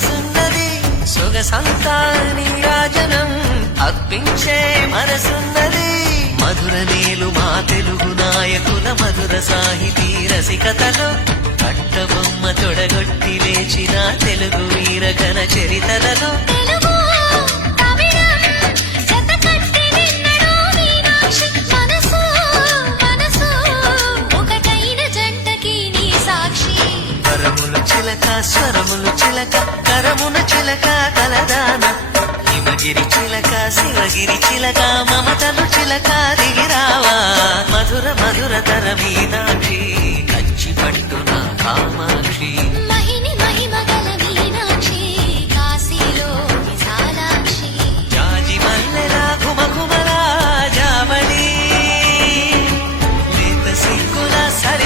వయసున్నది సొగసంతా నీరాజనం అర్పించే మనసున్నది మధుర నేలు మా తెలుగు నాయకుల మధుర సాహితీ రసికతలో కట్టబొమ్మ తొడగొట్టి లేచిన తెలుగు వీర ఘన చరితలలో స్వరములు చిలక కరమున చిలక కలదాన హిమగిరి చిలక శివగిరి చిలక మమతలు చిలక దిగిరావా మధుర మధుర తర మీనాక్షి